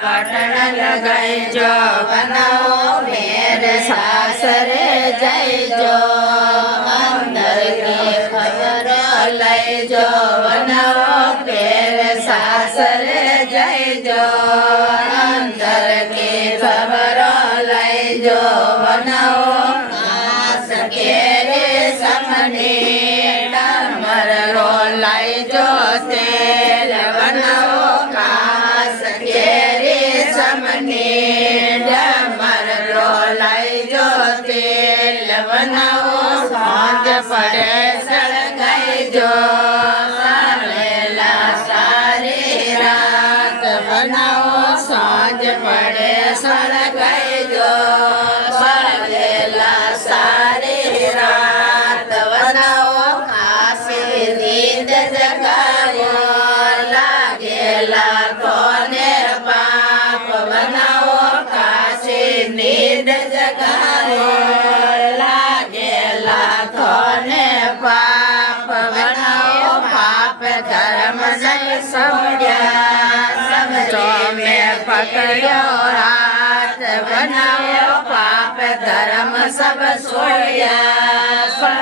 પાટણ લગાઈજો બનાવો મેર સાસરે જઈજો અંદર ની ખબર લઈજો બનાવો પેર સાસરે જઈજો અંદર ની ખબર લઈજો બનાવો આસ કેરે સમની ડમર રો લઈજો તેલ બનાવો કાસ કેરે ડમર રો લઈજો તેલ બનાવો સાંજ પડે સળગાઈજો સળેલા સારી રાત બનાવો સાંજ પડે સળગાઈજો સળેલા સારી રાત બનાવો કાશી નીંદ જગાવો લાગેલા કોને પાપ બનાવો કાશી નીંદ જગાવો લાગેલા કોને પાપ બનાવો પાપ ધર્મ નહીં સમજ્યા સમજો મેં પકડ્યો હાથ બનાવો પાપ ધર્મ સબ છોડ્યા